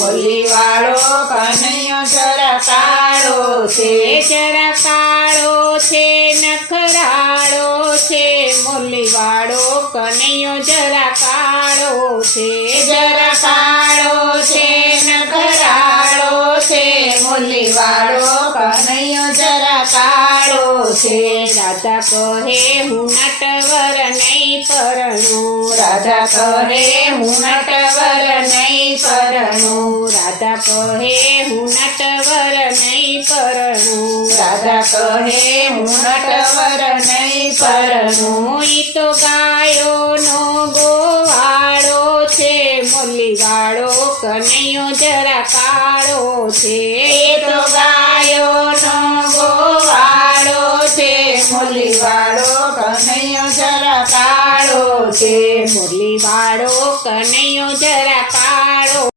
મુરલીવાળો કનૈયો જરા કાળો છે, જરા કાળો છે નખરાળો છે, મુરલીવાળો કનૈયો જરા કાળો છે, જરા કાળો છે નખરાળો છે, મુરલીવાળો કનૈયો જરા કાળો છે. રાધા કહે હું નટવર નહીં પરણું, રાધા કહે હું નટવર નહીં પરણું, રાધા કહે હું નટવર નહીં પરણું, રાધા કહે હું નટવર નહીં પરણું. ઈ તો ગાયોનો ગોવાળો છે, મુરલીવાળો કનૈયો જરા કાળો છે, એ તો ગાયોનો ગોવાળો છે, મુરલીવાળો કનૈયો જરા કાળો છે, મુરલીવાળો કનૈયો જરા